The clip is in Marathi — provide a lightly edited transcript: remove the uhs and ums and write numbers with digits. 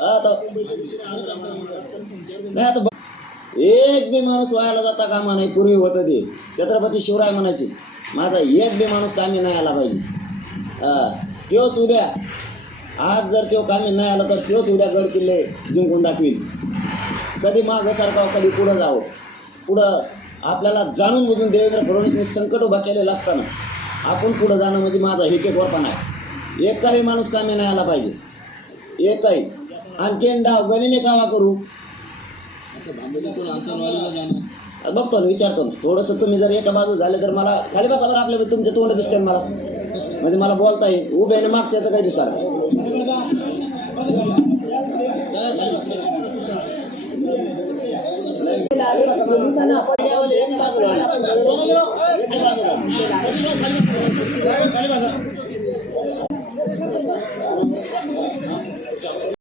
आता नाही आता एक बी माणूस व्हायला जाता कामा नाही. पूर्वी होतं ते छत्रपती शिवराय म्हणायचे, माझा एक बी माणूस कामी नाही आला पाहिजे. त्योच उद्या, आज जर त्यो कामी नाही आला तर त्योच उद्या गड किल्ले जिंकून दाखवील. कधी मागं सरकावं, कधी पुढं जावं. पुढं आपल्याला जाणून बुजून देवेंद्र फडणवीसने संकट उभा केलेलं असताना आपण पुढं जाणं म्हणजे माझा हेकेखोरपणा आहे. एकही माणूस कामी नाही आला पाहिजे, एकही. आणखीन डाव गनिमी कावा करू बघतो ना, विचारतो ना. थोडंसं तुम्ही जर एका बाजू झाले तर मला खाली बसा बरं, आपल्या तुमचे तोंड दिसते मला, म्हणजे मला बोलता येईल. उभ्याने मागच्याचं काही दिसा एक बाजूला